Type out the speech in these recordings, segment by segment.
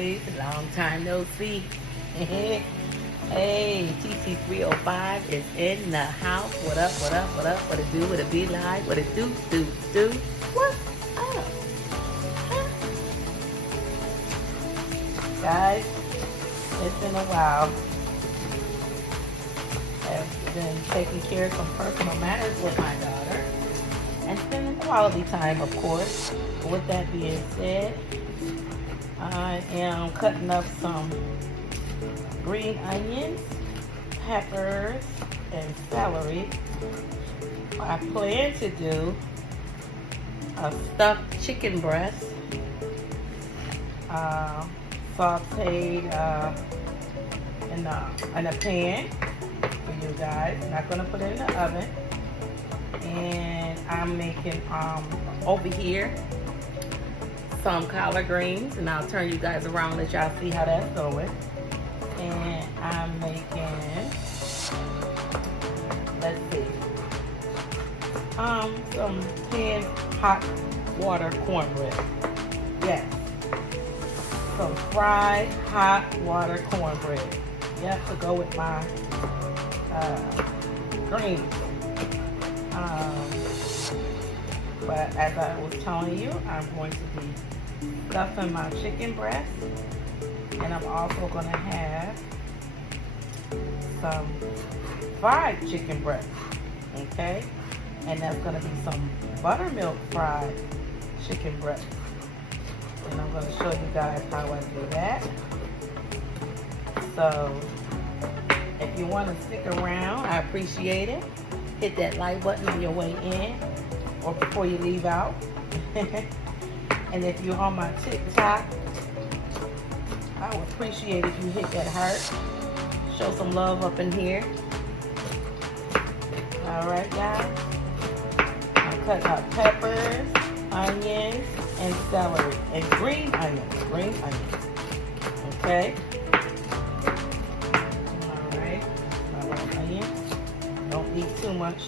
guys, long time no see. Hey, TC305 is in the house. What up, what up, what up, what it do, what it be like, what it do. What's up? Huh? Guys, it's been a while. I've been taking care of some personal matters with my daughter and spending quality time, of course. With that being said, I am cutting up some green onions, peppers, and celery. I plan to do a stuffed chicken breast, sauteed in a pan for you guys. I'm not going to put it in the oven. And I'm making over here some collard greens, and I'll turn you guys around and let y'all see how that's going. And I'm making, let's see, some pan hot water cornbread. Yes, some fried hot water cornbread. Yep, to go with my greens. But as I was telling you, I'm going to be stuffing my chicken breast, and I'm also going to have some fried chicken breast, okay? And that's going to be some buttermilk fried chicken breast. And I'm going to show you guys how I do that. So, if you want to stick around, I appreciate it. Hit that like button on your way in or before you leave out. And if you're on my TikTok, I would appreciate if you hit that heart. Show some love up in here. Alright guys. I'm cutting up peppers, onions, and celery. And green onions. Okay? Alright. My little onions. Don't eat too much,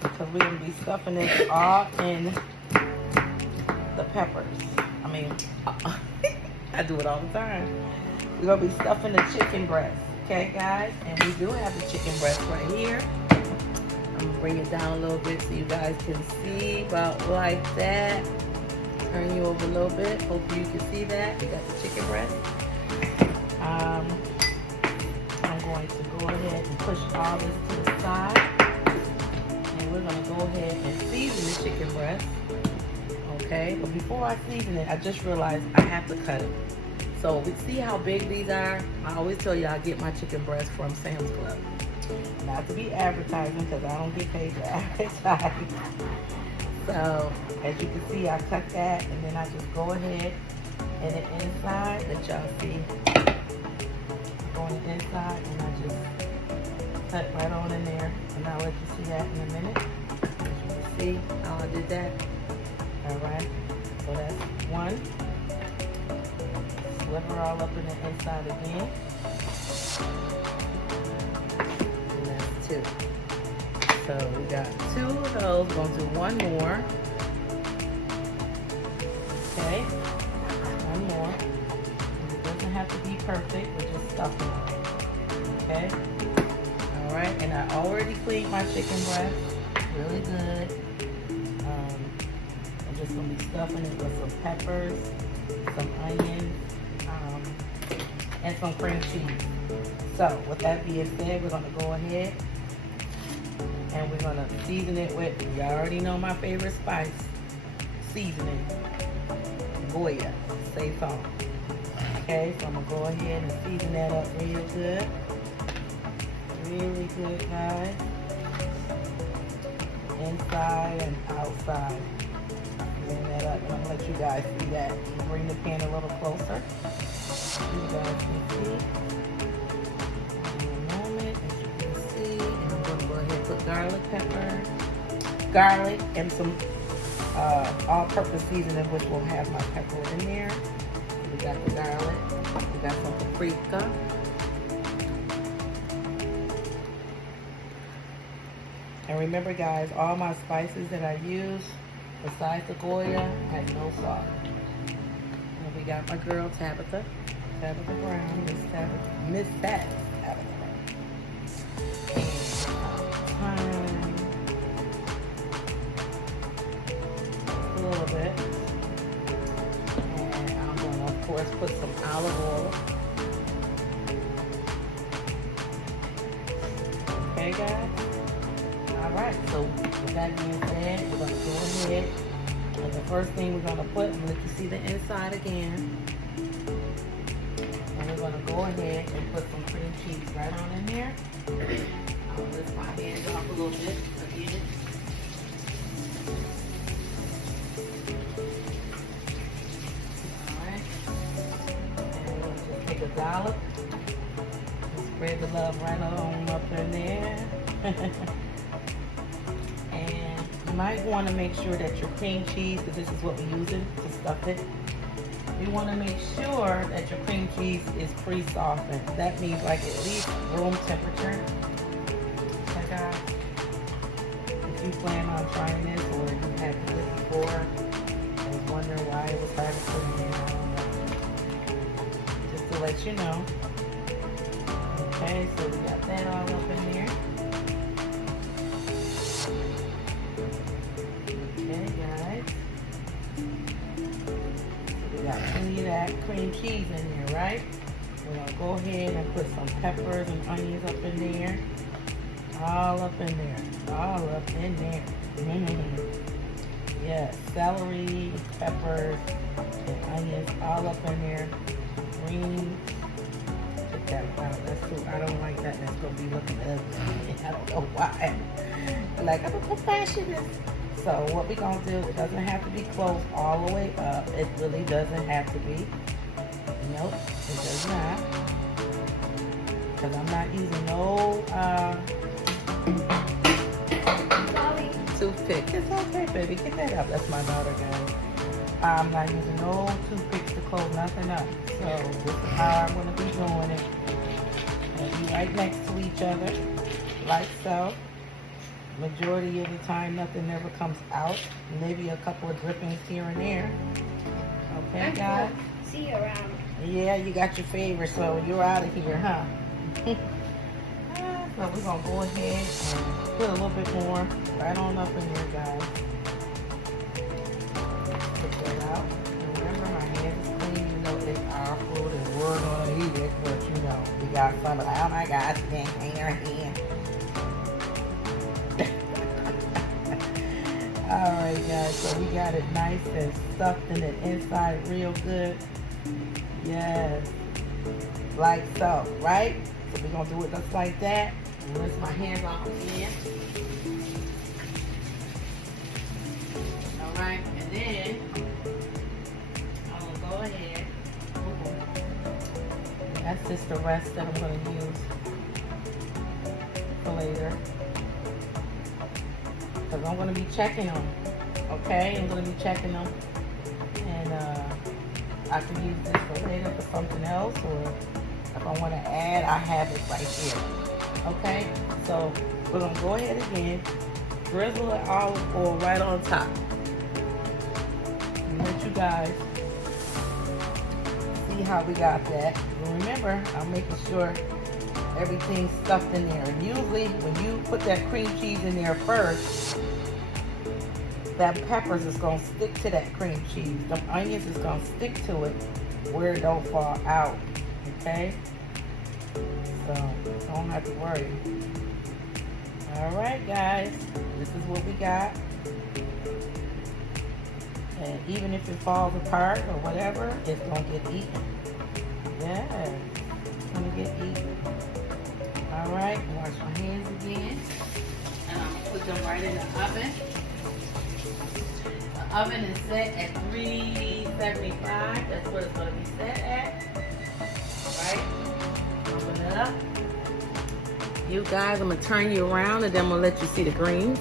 because we're going to be stuffing this all in the peppers. I mean, I do it all the time. We're going to be stuffing the chicken breast. Okay, guys? And we do have the chicken breast right here. I'm going to bring it down a little bit so you guys can see, about like that. Turn you over a little bit. Hopefully you can see that. We got the chicken breast. I'm going to go ahead and push all this to the side. And we're going to go ahead and season the chicken breast. Okay, but before I season it, I just realized I have to cut it. So we see how big these are. I always tell you I get my chicken breast from Sam's Club. Not to be advertising, because I don't get paid to advertise. So as you can see, I cut that, and then I just go ahead and the inside, let y'all see. Go on the inside, and I just cut right on in there, and I'll let you see that in a minute. As you can see how I did that. Alright, so that's one. Sliver all up in the inside again. And that's two. So we got two of those. Gonna do one more. Okay, one more. And it doesn't have to be perfect, we're just stuffing it. Okay? Alright, and I already cleaned my chicken breast really good. I'm just going to be stuffing it with some peppers, some onions, and some cream cheese. So, with that being said, we're going to go ahead and we're going to season it with, you already know my favorite spice, seasoning, Goya, say so. Okay, so I'm going to go ahead and season that up real good. Really good, guys. Inside and outside. Season that up, and I'm going to let you guys see that. Bring the pan a little closer. You guys can see. In a moment, as you can see. And I'm going to go ahead and put garlic, and some all-purpose seasoning, which will have my pepper in there. We got the garlic. We got some paprika. And remember, guys, all my spices that I use, besides the Goya, had no salt. got my girl Tabitha Brown, Miss Tabitha Brown. And a little bit. And I'm gonna, of course, put some olive oil. Okay, guys? Alright, so with that being said, we're gonna go ahead. And the first thing we're gonna put, I'm gonna let you see the inside again. And we're gonna go ahead and put some cream cheese right on in there. I'll lift my hands off a little bit again. Alright. And we're gonna just take a dollop and spread the love right on up in there. And you might want to make sure that your cream cheese, because this is what we're using to stuff it, you want to make sure that your cream cheese is pre-softened. That means like at least room temperature. Okay, guys? If you plan on trying this or you had this before and was wondering why it was hard to put in, I don't know. Just to let you know. Okay, so we got that all up in there. Okay, guys. We got plenty of that cream cheese in there, right? We're gonna go ahead and put some peppers and onions up in there. All up in there. All up in there. Yes, celery, peppers, and onions all up in there. Green. Take that out. That's too, I don't like that. That's gonna be looking ugly. I don't know why. Like, I'm a perfectionist. So what we're gonna do, it doesn't have to be close all the way up. It really doesn't have to be. Nope, it does not. Because I'm not using no toothpick. It's okay, baby. Get that up. That's my daughter, guys. I'm not using no toothpicks to close nothing up. So this is how I'm gonna be doing it. They'll be right next to each other, like so. Majority of the time, nothing ever comes out. Maybe a couple of drippings here and there. Okay, guys? See you around. Yeah, you got your favorite, so you're out of here, huh? So we're going to go ahead and put a little bit more right on up in here, guys. Put that out. And remember, my hands is clean. You know, it's our food and we're going to eat it. But, you know, we got some like, oh my gosh, you can't clean your hands. Alright, guys, so we got it nice and stuffed in the inside real good. Yes. Like so, right? So we're going to do it just like that. Rinse my hands off again. Alright, and then I'm going to go ahead. That's just the rest that I'm going to use for later. Because I'm going to be checking them. Okay? I'm going to be checking them. And I can use this for later for something else. Or if I want to add, I have it right here. Okay? So we're going to go ahead again. Drizzle the olive oil right on top. And let you guys see how we got that. And remember, I'm making sure everything's stuffed in there. And usually when you put that cream cheese in there first, that peppers is going to stick to that cream cheese. The onions is going to stick to it where it don't fall out. Okay? So don't have to worry. Alright, guys. This is what we got. And even if it falls apart or whatever, it's going to get eaten. Yeah, it's going to get eaten. Alright, wash my hands again. And I'm going to put them right in the oven. The oven is set at 375. That's what it's going to be set at. Alright, open it up. You guys, I'm going to turn you around and then I'm going to let you see the greens.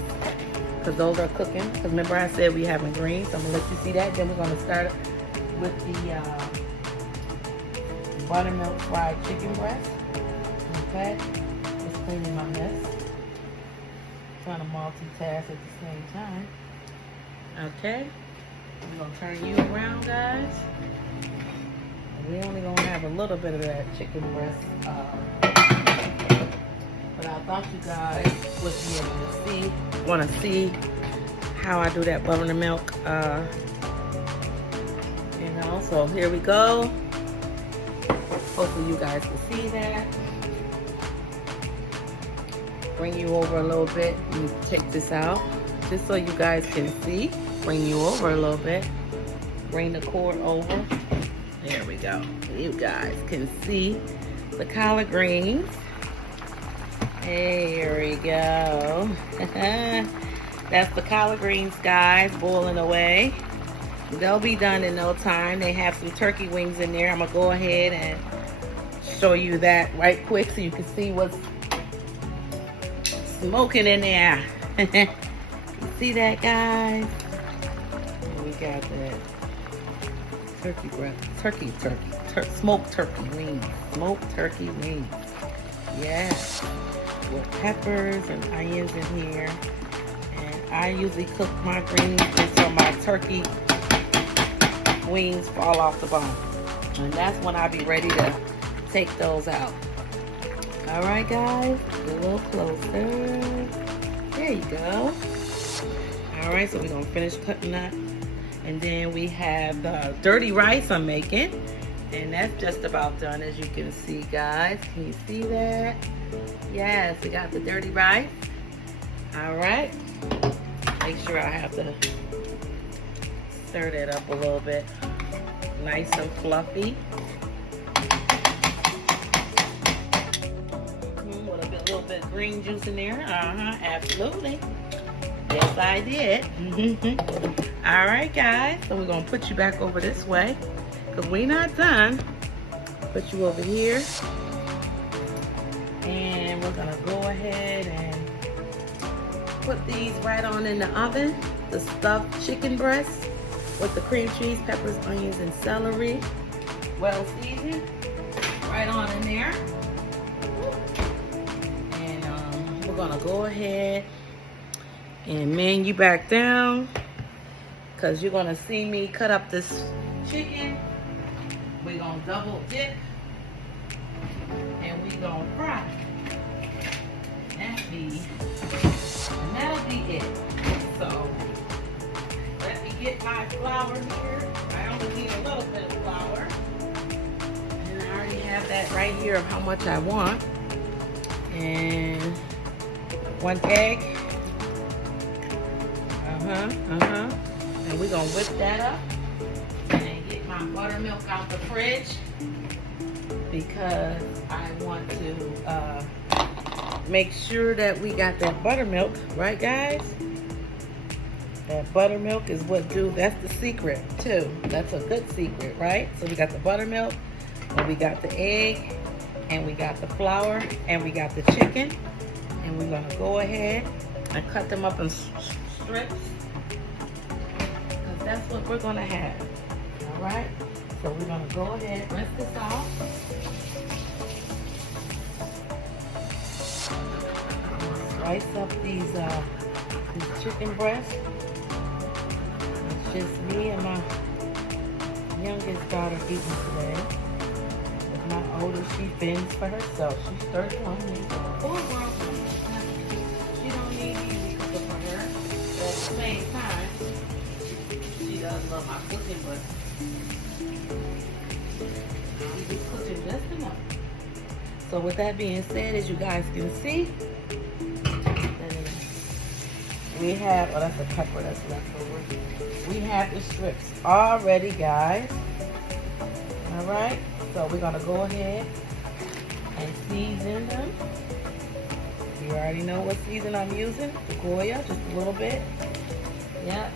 Because those are cooking. Because remember I said we having greens. So I'm going to let you see that. Then we're going to start with the buttermilk fried chicken breast. Okay. Just cleaning my mess. Trying to multitask at the same time. Okay. I'm going to turn you around, guys. We only gonna have a little bit of that chicken breast. But I thought you guys would be able to want to see how I do that buttermilk. You know, so here we go. Hopefully you guys can see that. Bring you over a little bit. Let me take this out just so you guys can see. Bring you over a little bit. Bring the cord over. There we go. You guys can see the collard greens. There we go. That's the collard greens, guys, boiling away. They'll be done in no time. They have some turkey wings in there. I'm gonna go ahead and show you that right quick so you can see what's smoking in there. You see that, guys? We got that turkey breast, smoked turkey wings. Smoked turkey wings. Yes. With peppers and onions in here. And I usually cook my greens until my turkey wings fall off the bone. And that's when I'll be ready to take those out. All right, guys, a little closer. There you go. All right, so we're gonna finish cutting that. And then we have the dirty rice I'm making. And that's just about done, as you can see, guys. Can you see that? Yes, we got the dirty rice. All right. Make sure I have to stir that up a little bit. Nice and fluffy. With a little bit of green juice in there. Absolutely. Yes, I did. All right, guys. So we're going to put you back over this way because we're not done. Put you over here. And we're going to go ahead and put these right on in the oven. The stuffed chicken breast with the cream cheese, peppers, onions, and celery. Well seasoned. Right on in there. And we're going to go ahead and man you back down because you're going to see me cut up this chicken. We're going to double dip and we're going to fry. And that'll be it. So let me get my flour here. I only need a little bit of flour. And I already have that right here of how much I want. And 1 egg. And we're gonna whip that up and get my buttermilk out the fridge because I want to make sure that we got that buttermilk, right, guys? That buttermilk is that's the secret too. That's a good secret, right? So we got the buttermilk, and we got the egg, and we got the flour, and we got the chicken, and we're gonna go ahead and cut them up in strips because that's what we're gonna have. All right. So we're gonna go ahead and rinse this off. Slice up these chicken breasts. It's just me and my youngest daughter eating today. With my oldest, she fends for herself. She's 31. She's a full grown woman. She don't need me to cook for her. But at the same time, she does love my cooking, but I'm just cooking just enough. So with that being said, as you guys can see, we have, oh, that's a pepper that's left over. We have the strips already, guys. All right, so we're gonna go ahead and season them. You already know what season I'm using. The Goya, just a little bit. Yep.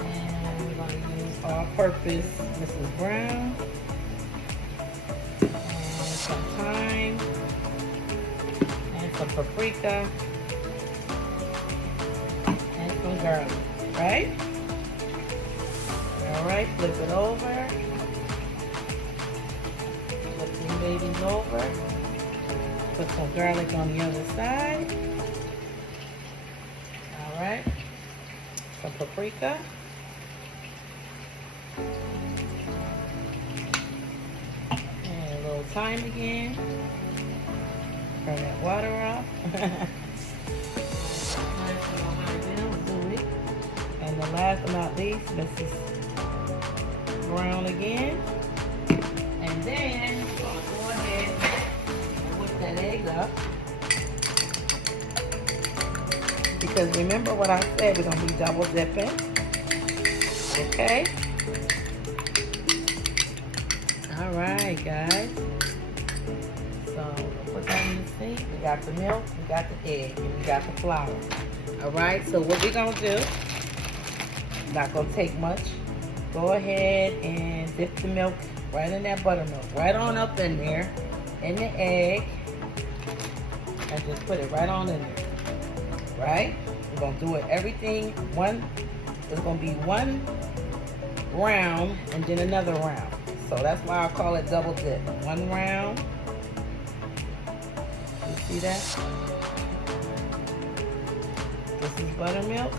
And we're gonna use all-purpose Mrs. Brown. And some thyme. And some paprika. Some garlic, right? All right, flip it over. Flip the babies over. Put some garlic on the other side. All right, some paprika. little time again. Turn that water off. And the last but not least, Mrs. Brown again. And then I'm going to go ahead and whip that egg up. Because remember what I said, we're going to be double dipping. Okay? Alright, guys. So, we'll put that in the sink. We got the milk, we got the egg, and we got the flour. Alright, so what we're going to do, not going to take much. Go ahead and dip the milk right in that buttermilk. Right on up in there, in the egg. And just put it right on in there. Right? We're going to do it everything. It's going to be one round and then another round. So that's why I call it double dip. One round. You see that? This is buttermilk.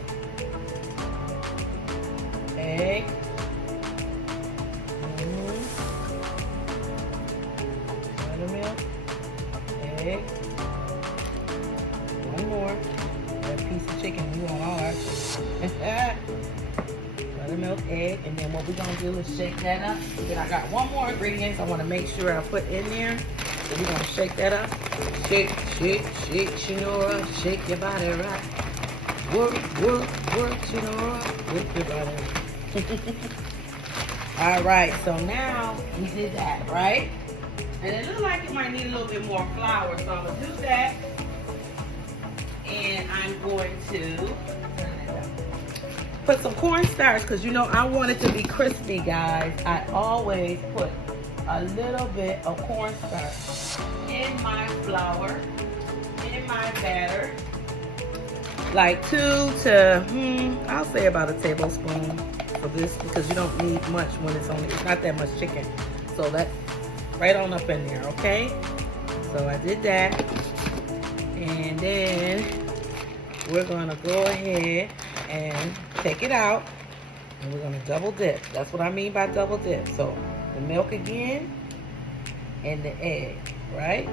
Egg. Buttermilk. Egg. One more. That piece of chicken. You want all actually. Buttermilk, egg, and then what we're gonna do is shake that up. Then I got one more ingredient I want to make sure I put in there. So we're gonna shake that up. Shake, shake, shake, Shanora, shake your body right. Work, work, work, Shanora, work your body right. All right, so now we did that, right? And it looks like it might need a little bit more flour, so I'm gonna do that. And I'm going to put some cornstarch, because you know I want it to be crispy, guys. I always put a little bit of cornstarch in my flour, in my batter. Like 2 to, I'll say about a tablespoon of this, because you don't need much when it's not that much chicken. So that's right on up in there, okay? So I did that. And then we're gonna go ahead and take it out, and we're gonna double dip. That's what I mean by double dip. So the milk again and the egg, right?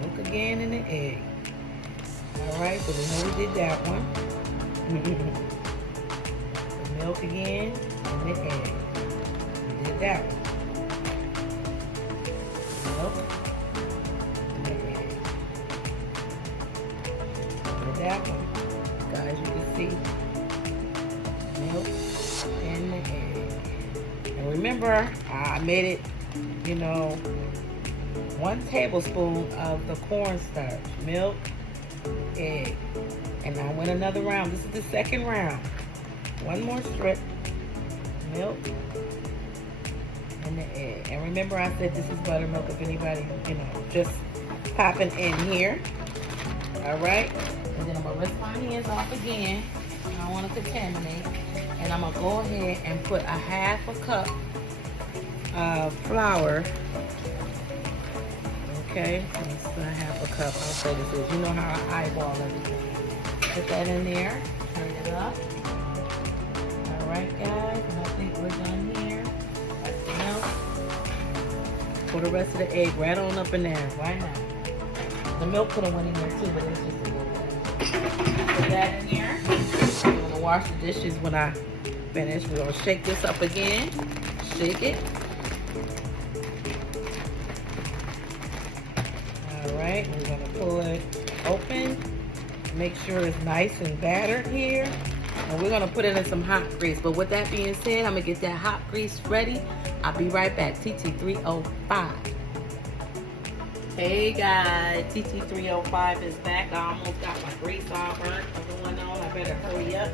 Milk again and the egg. All right, so we know we did that one. The milk again and the egg. We did that one. Milk and the egg. We did that one. Guys, you can see milk and the egg. And remember, I made it, you know, 1 tablespoon of the cornstarch, milk, egg. And I went another round. This is the second round. 1 more strip, milk and the egg. And remember, I said this is buttermilk. If anybody, you know, just popping in here. All right. And then I'm going to rinse my hands off again. I don't want to contaminate. And I'm going to go ahead and put a 1/2 cup of flour. Okay, let's put a 1/2 cup. I'll say this is, you know how I eyeball everything. Put that in there. Turn it up. All right, guys. And I think we're done here. That's the milk. Pour the rest of the egg right on up in there. Why not? The milk could have went in there too, but it's just a little bit. Put that in there. I'm gonna wash the dishes when I finish. We're gonna shake this up again. Shake it. All right, we're gonna pull it open. Make sure it's nice and battered here. And we're gonna put it in some hot grease. But with that being said, I'm gonna get that hot grease ready. I'll be right back. TT305. Hey guys, TT305 is back. I almost got my grease all burnt going on. I better hurry up.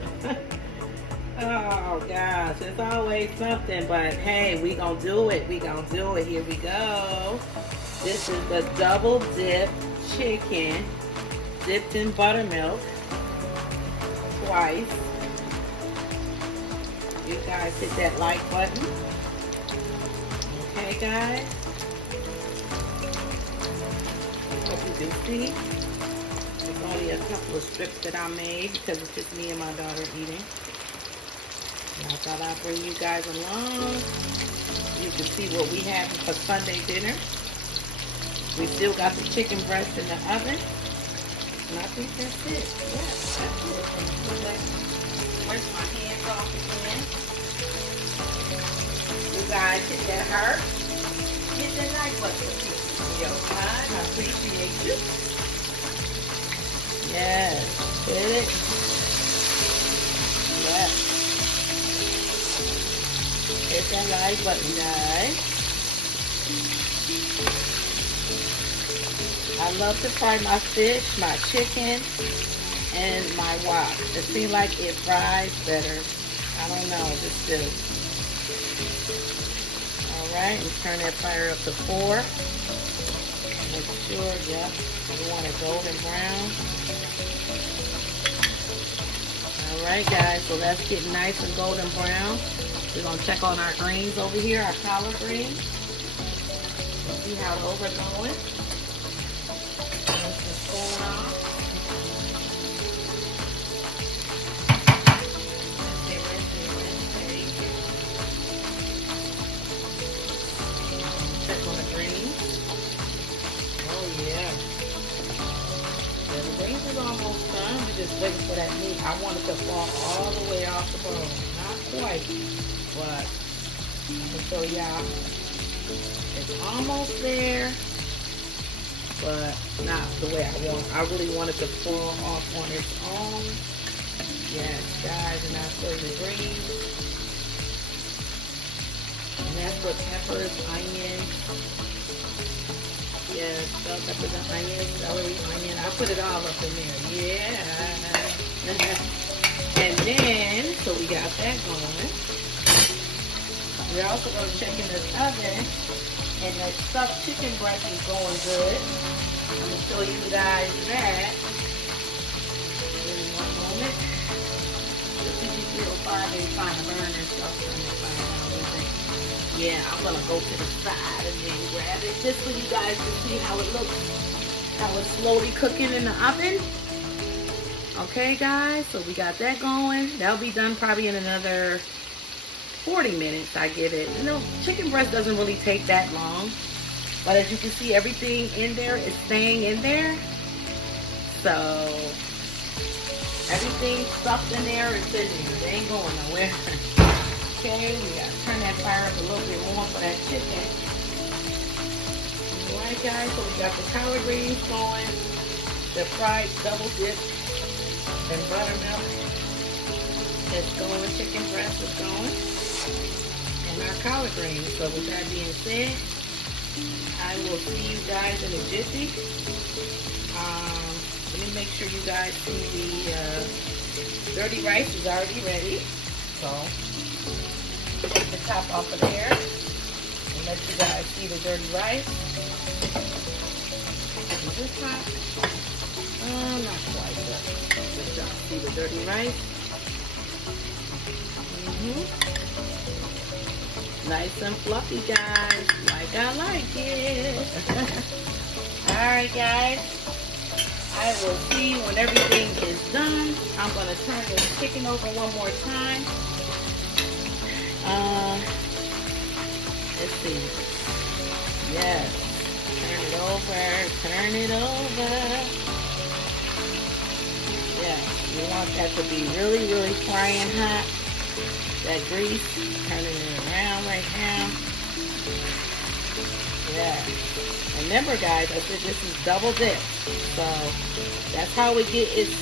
Oh gosh, it's always something, but hey, we gonna do it. We gonna do it. Here we go. This is the double dip chicken dipped in buttermilk twice. You guys hit that like button. Okay guys. Hope you can see. It's only a couple of strips that I made because it's just me and my daughter eating. And I thought I'd bring you guys along. you can see what we have for Sunday dinner. We still got the chicken breast in the oven. And I think that's it. Yeah, that's it. Where's my hands off again? You guys hit that heart. Hit that like button. Yo, I appreciate you. Yes. Hit it. Yes. Hit that like button, guys. I love to fry my fish, my chicken, and my wok. It seems like it fries better. I don't know, just do. Alright, and turn that fire up to 4. Make sure, yep, we want it golden brown. Alright guys, so that's getting nice and golden brown. We're going to check on our greens over here, our collard greens. See how those are going. Going on. Check on the greens. Oh yeah. The greens is almost done. We're just waiting for that meat. I want it to fall all the way off the bone. Not quite, but I'm gonna show y'all. It's almost there. But not the way I want. I really want it to fall off on its own. Yes, guys, and that's for the greens. And that's for peppers, onions. Yes, bell peppers and onions, celery, onion. I put it all up in there. Yeah. And then, so we got that going. We're also going to check in this oven. And the stuffed chicken breast is going good. I'm going to show you guys that in one moment. The 5305 is trying to burn and stuff. Yeah, I'm going to go to the side and then grab it just so you guys can see how it looks. How it's slowly cooking in the oven. Okay, guys, so we got that going. That'll be done probably in another 40 minutes, I give it. You know, chicken breast doesn't really take that long. But as you can see, everything in there is staying in there. So, everything stuffed in there is in there. They ain't going nowhere. Okay, we gotta turn that fire up a little bit more for that chicken. Alright guys, so we got the collard greens going. The fried double dip and buttermilk. It's going, the chicken breast is going. And our collard greens. So with that being said, I will see you guys in a jiffy. Let me make sure you guys see the dirty rice is already ready. So take the top off of there and let you guys see the dirty rice. Is this hot? Not quite, but let y'all see the dirty rice. Nice and fluffy, guys, like I like it. Alright guys, I will see you when everything is done. I'm going to turn this chicken over one more time. Let's see. Yes, turn it over, turn it over. Yeah, you want that to be really, really frying hot. That grease, turning it around right now. Yeah. Remember guys, I said this is double dip. So that's how it gets its,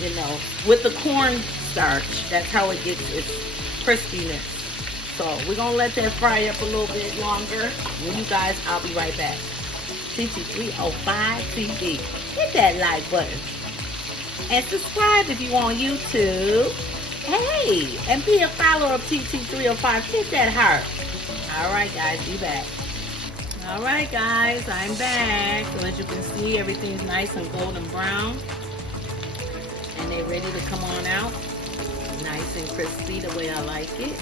you know, with the corn starch, that's how it gets its crispiness. So we're going to let that fry up a little bit longer. When you guys, I'll be right back. TT305 TV. Hit that like button. And subscribe if you on YouTube. Hey, and be a follower of TT305. Hit that heart. Alright guys, be back. Alright guys, I'm back. So as you can see, everything's nice and golden brown. And they're ready to come on out. Nice and crispy the way I like it.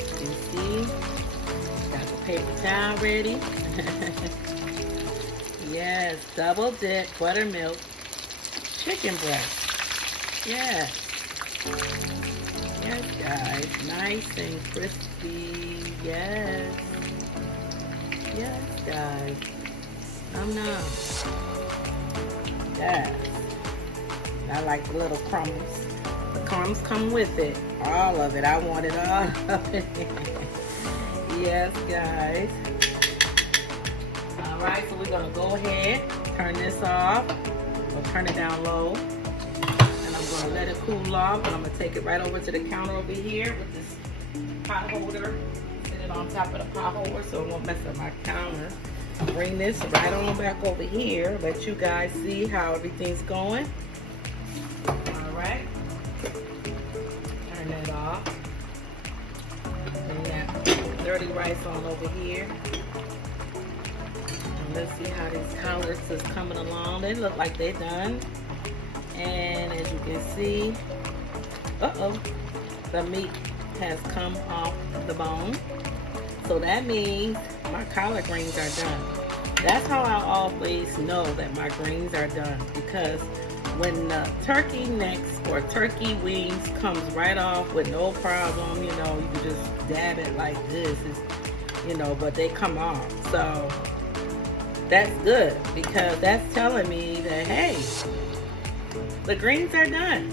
You can see, got the paper towel ready. Yes, double dip buttermilk chicken breast. Yes. Yes, guys. Nice and crispy. Yes. Yes, guys. No. Yes. I like the little crumbs. The crumbs come with it. All of it. I want it all of it. Yes, guys. Alright, so we're going to go ahead, turn this off. We'll turn it down low. And I'm going to let it cool off. And I'm going to take it right over to the counter over here with this pot holder. Sit it on top of the pot holder so it won't mess up my counter. Bring this right on back over here. Let you guys see how everything's going. Alright. Turn that off. Bring that dirty rice on over here. And let's see how these collards is coming along. They look like they're done. And as you can see, the meat has come off the bone. So that means my collard greens are done. That's how I always know that my greens are done, because when the turkey necks or turkey wings comes right off with no problem, you know, you can just dab it like this, you know, but they come off. So that's good, because that's telling me that, hey, the greens are done.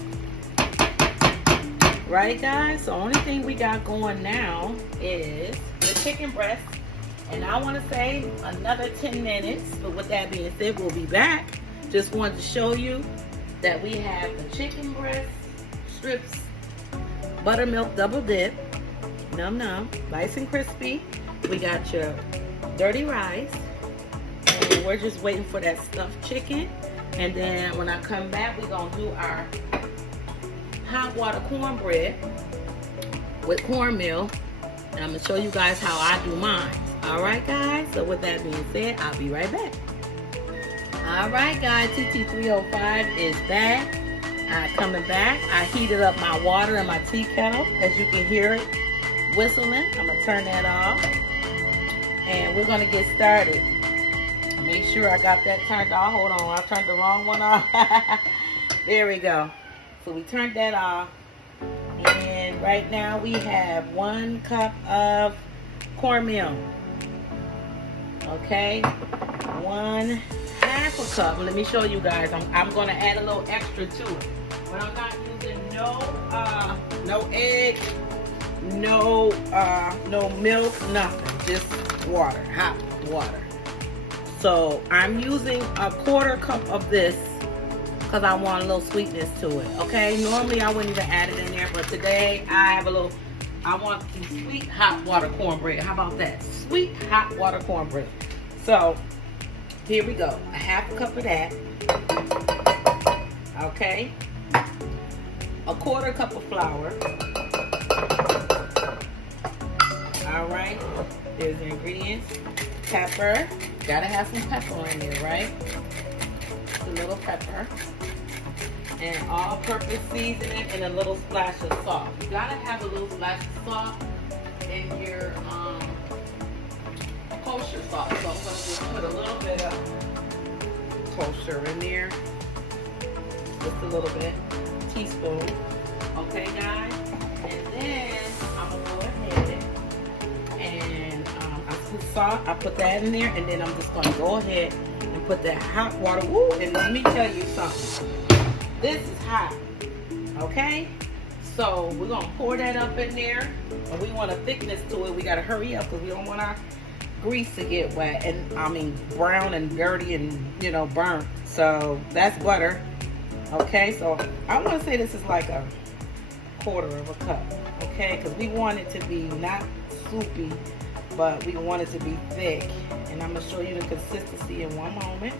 Right, guys? So only thing we got going now is the chicken breast. And I want to say another 10 minutes. But with that being said, we'll be back. Just wanted to show you that we have the chicken breast strips, buttermilk double dip, num num, nice and crispy. We got your dirty rice. And we're just waiting for that stuffed chicken. And then when I come back, we're going to do our hot water cornbread with cornmeal. And I'm going to show you guys how I do mine. Alright, guys? So with that being said, I'll be right back. Alright, guys. TT305 is back. Coming back. I heated up my water in my tea kettle. As you can hear it whistling. I'm going to turn that off. And we're going to get started. Make sure I got that turned off. Hold on. I turned the wrong one off. There we go. So we turned that off. And right now we have 1 cup of cornmeal. Okay, 1/2 cup. Let me show you guys. I'm going to add a little extra to it, but I'm not using no egg, no milk, nothing. Just water, hot water. So I'm using 1/4 cup of this because I want a little sweetness to it. Okay, normally I wouldn't even add it in there, but today I want some sweet hot water cornbread. How about that? Sweet hot water cornbread. So here we go. 1/2 cup of that. Okay. 1/4 cup of flour. All right. There's the ingredients. Pepper. Gotta have some pepper in there, right? A little pepper. And all-purpose seasoning and a little splash of salt. You gotta have a little splash of salt in your kosher salt. So I'm gonna just put a little bit of kosher in there. Just a little bit. Teaspoon. Okay, guys? And then I'm gonna go ahead and I put salt. I put that in there, and then I'm just gonna go ahead and put that hot water. Woo! And let me tell you something. This is hot, okay? So we're gonna pour that up in there, and we want a thickness to it. We gotta hurry up because we don't want our grease to get wet, and I mean brown and dirty and, you know, burnt. So that's butter, okay? So I want to say this is like 1/4 cup, okay? Because we want it to be not soupy, but we want it to be thick. And I'm gonna show you the consistency in one moment.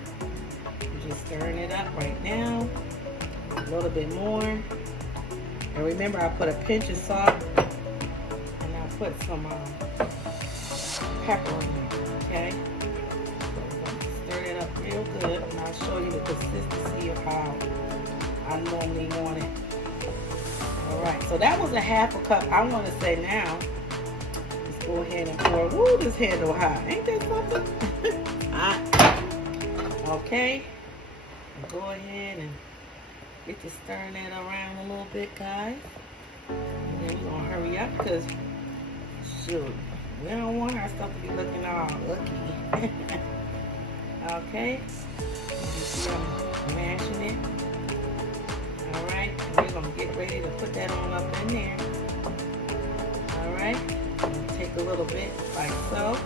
I'm just stirring it up right now. A little bit more. And remember, I put a pinch of salt, and I put some pepper in there, okay? So we're going to stir it up real good, and I'll show you the consistency of how I normally want it. Alright, so that was 1/2 cup. I want to say now, let's go ahead and pour. Woo, this handle hot. Ain't that something? Hot. Okay. Go ahead and Get to stirring that around a little bit, guys. And then we're gonna hurry up because shoot, we don't want our stuff to be looking all icky. Okay. You see I'm mashing it. Alright, and we're gonna get ready to put that on up in there. Alright. Take a little bit like so.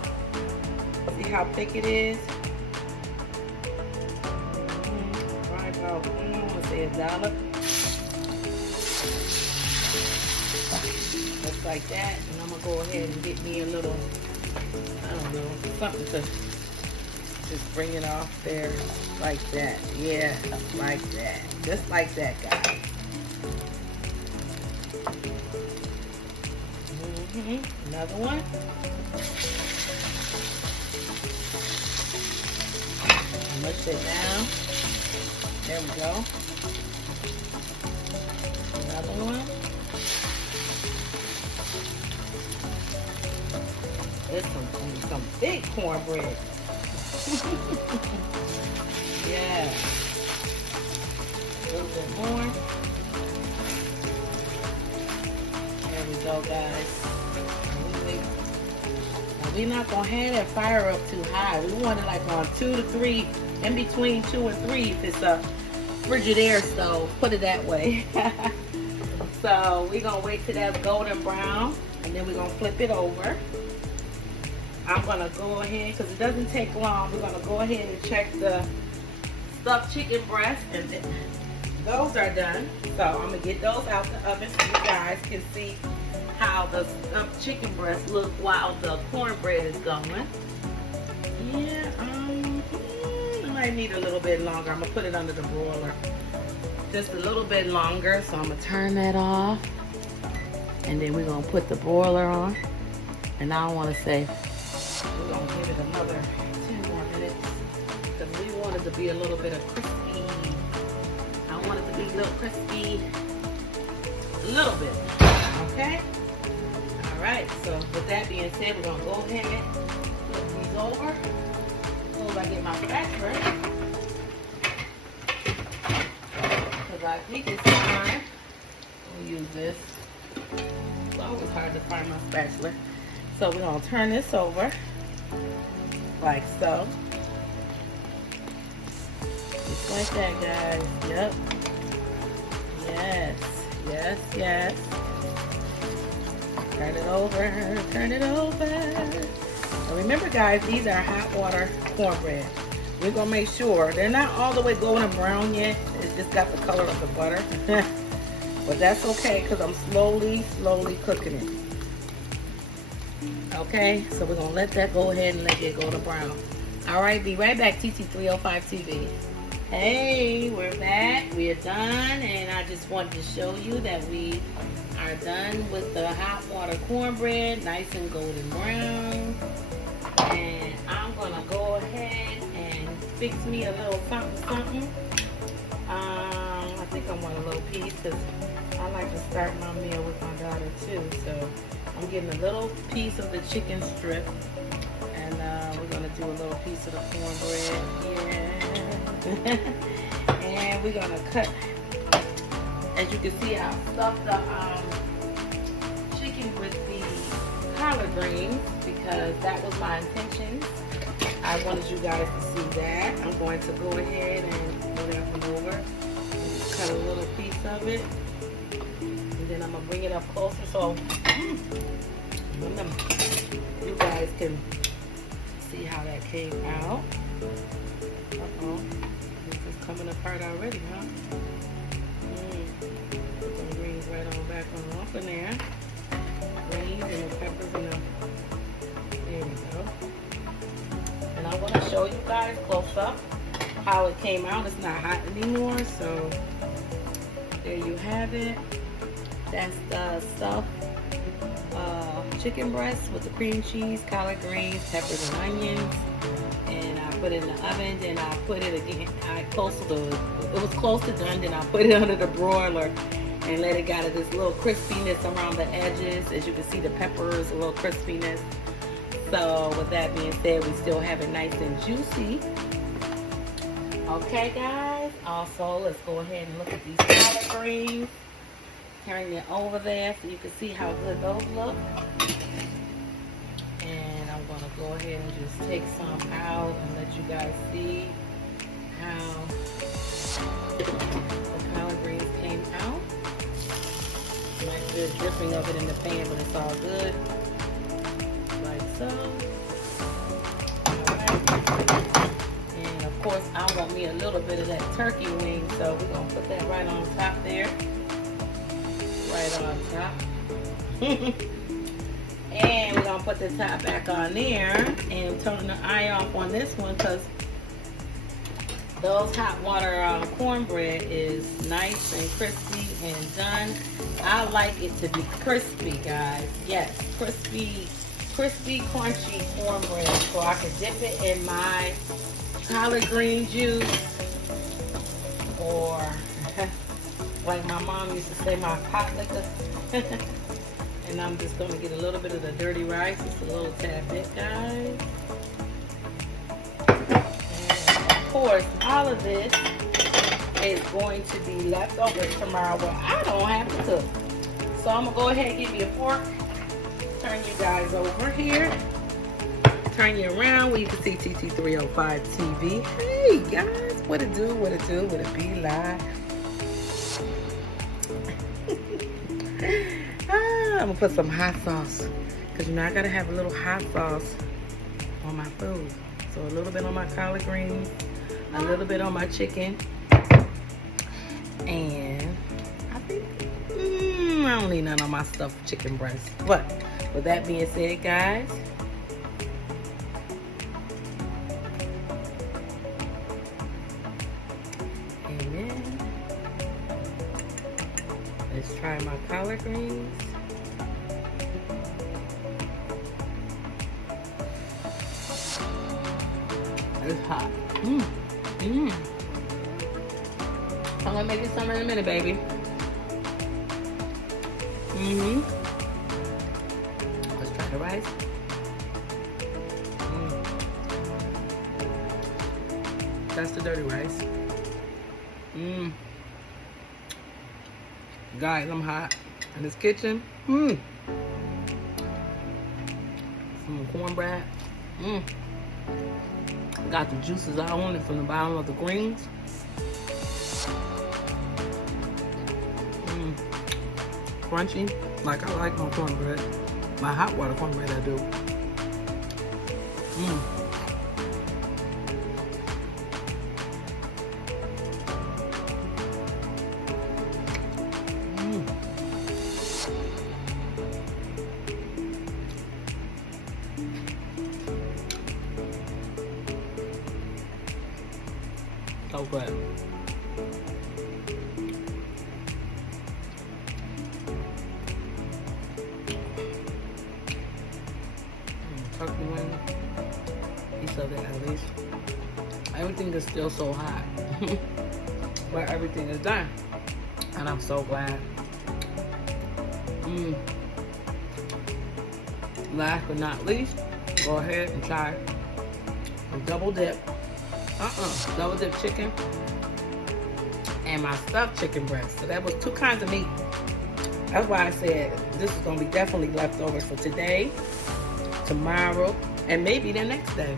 See how thick it is? Right about, I want to say a dollop. Just like that. And I'm going to go ahead and get me a little, I don't know, something to just bring it off there like that. Yeah, like that. Just like that, guys. Another one. Mush it down. There we go. Another one. This one's some big cornbread. Yeah. A little bit more. There we go, guys. We're not gonna have that fire up too high. We want it like on 2 to 3, in between 2 and 3 if it's a Frigidaire stove. Put it that way. So we're gonna wait till that's golden brown, and then we're gonna flip it over. I'm gonna go ahead, because it doesn't take long, we're gonna go ahead and check the stuffed chicken breast, and then those are done. So I'm gonna get those out the oven so you guys can see how the stuffed chicken breast look while the cornbread is going. Yeah, I might need a little bit longer. I'm gonna put it under the broiler just a little bit longer. So I'm gonna turn that off, and then we're gonna put the broiler on. And I don't want to say we're gonna give it another 10 more minutes because we want it to be a little bit of crispy. I want it to be a little crispy, a little bit. Okay. Alright, so with that being said, we're going to go ahead and flip these over. As soon as I get my spatula, because I think it's time. We'll use this. It's always hard to find my spatula. So we're going to turn this over like so. Just like that, guys. Yep. Yes. Yes, yes. Turn it over, turn it over. Now remember, guys, these are hot water cornbread. We're gonna make sure they're not all the way golden brown yet. It's just got the color of the butter. But that's okay, because I'm slowly cooking it. Okay, so we're gonna let that go ahead and let it golden brown. All right, be right back, TT305 TV. Hey, we're back. We're done, and I just wanted to show you that we are done with the hot water cornbread, nice and golden brown. And I'm gonna go ahead and fix me a little something. I think I want a little piece because I like to start my meal with my daughter too. So I'm getting a little piece of the chicken strip, and we're gonna do a little piece of the cornbread. Yeah. And we're gonna cut. As you can see, I stuffed the chicken with the collard greens because that was my intention. I wanted you guys to see that. I'm going to go ahead and move that one over and cut a little piece of it. And then I'm going to bring it up closer so remember, you guys can see how that came out. Uh-oh. This is coming apart already, huh? Put some greens right on back on off in there. Greens and the peppers and the, there we go. And I want to show you guys close up how it came out. It's not hot anymore, so there you have it. That's the stuffed chicken breast with the cream cheese, collard greens, peppers and onions. And I put it in the oven, then I put it again. It was close to done, then I put it under the broiler and let it get this little crispiness around the edges. As you can see, the peppers, a little crispiness. So with that being said, we still have it nice and juicy. Okay, guys. Also, let's go ahead and look at these collard greens. Turn it over there so you can see how good those look. And I'm going to go ahead and just take some out and let you guys see how the collard greens came out. Nice good dripping of it in the pan, but it's all good. Like so. Alright. And of course, I want me a little bit of that turkey wing, so we're going to put that right on top there. Right on top. And we're going to put the top back on there and turn the eye off on this one because those hot water cornbread is nice and crispy and done. I like it to be crispy, guys. Yes, crispy, crunchy cornbread. So I can dip it in my collard green juice, or like my mom used to say, my pot liquor. And I'm just going to get a little bit of the dirty rice, just a little tad bit, guys. And of course, all of this is going to be left over tomorrow where I don't have to cook. So I'm going to go ahead and give you a fork. Turn you guys over here. Turn you around where you can see TT305 TV. Hey guys, what it do, what it do, what it be like. I'm gonna put some hot sauce because you know I gotta have a little hot sauce on my food. So a little bit on my collard greens, a little bit on my chicken, and I think I don't need none on my stuffed chicken breast. But with that being said, guys, amen. Let's try my collard greens. It's hot. I'm gonna make you some in a minute, baby. Let's try the rice. That's the dirty rice. Guys, I'm hot in this kitchen. Some cornbread. Got the juices out on it from the bottom of the greens. Crunchy, like I like my cornbread. My hot water cornbread, I do. So good. Turkey wing, piece of it at least. Everything is still so hot, but everything is done, and I'm so glad. Last but not least, go ahead and try a double dip. Double dip chicken and my stuffed chicken breast. So that was 2 kinds of meat. That's why I said this is gonna be definitely leftovers for today, tomorrow, and maybe the next day.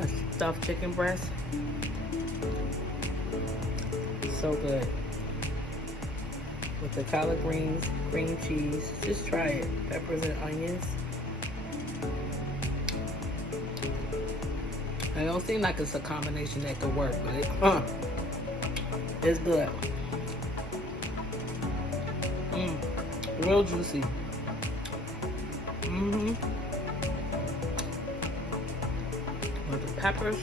A stuffed chicken breast. So good. With the collard greens, cream cheese. Just try it. Peppers and onions. It don't seem like it's a combination that could work, but it's good. Real juicy. With the peppers.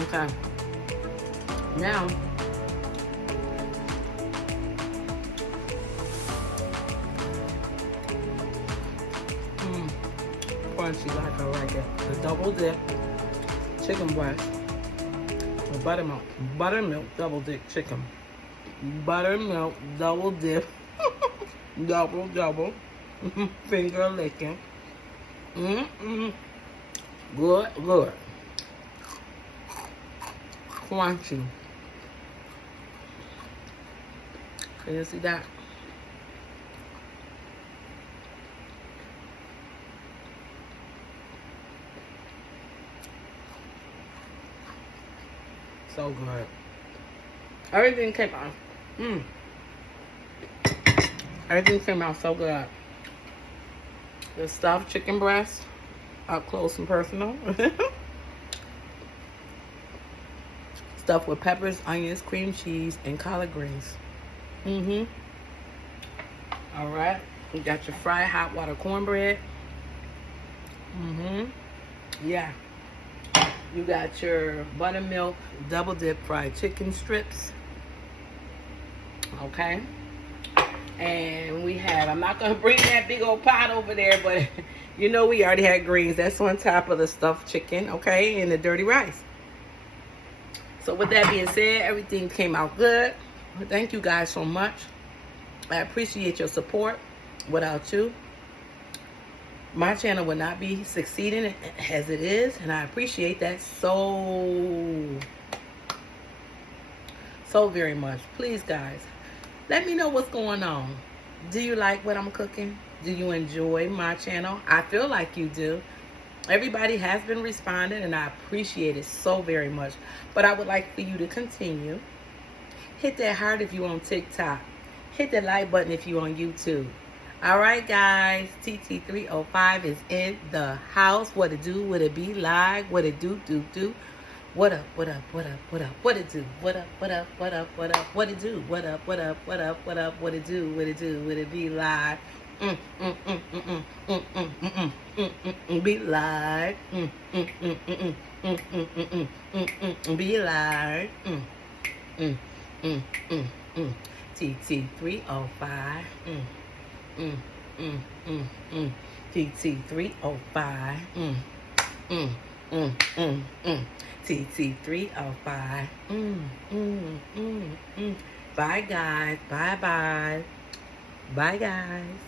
Okay. Now, crunchy like I like it. The double dip chicken breast the buttermilk double dip chicken. Buttermilk double dip. double. Finger licking. Good. Crunchy. Can you see that? So good. Everything came out. Everything came out so good. The stuffed chicken breast, up close and personal. Stuffed with peppers, onions, cream cheese, and collard greens. All right. You got your fried hot water cornbread. Yeah. You got your buttermilk double dip fried chicken strips. Okay. And we have, I'm not going to bring that big old pot over there, but you know we already had greens. That's on top of the stuffed chicken, okay, and the dirty rice. So with that being said, everything came out good. Thank you guys so much. I appreciate your support. Without you, my channel would not be succeeding as it is, and I appreciate that so very much. Please, guys, let me know what's going on. Do you like what I'm cooking? Do you enjoy my channel? I feel like you do. Everybody has been responding, and I appreciate it so very much. But I would like for you to continue. Hit that heart if you're on TikTok. Hit the like button if you're on YouTube. All right, guys. TT305 is in the house. What it do? What it be like? What it do? What up? What up? What up? What up? What it do? What up? What up? What up? What up? What it do? What up? What up? What up? What up? What it do? What it do? What it be like? Be like. Be like. TT305. TT305. TT305. Bye, guys. Bye. Bye, guys.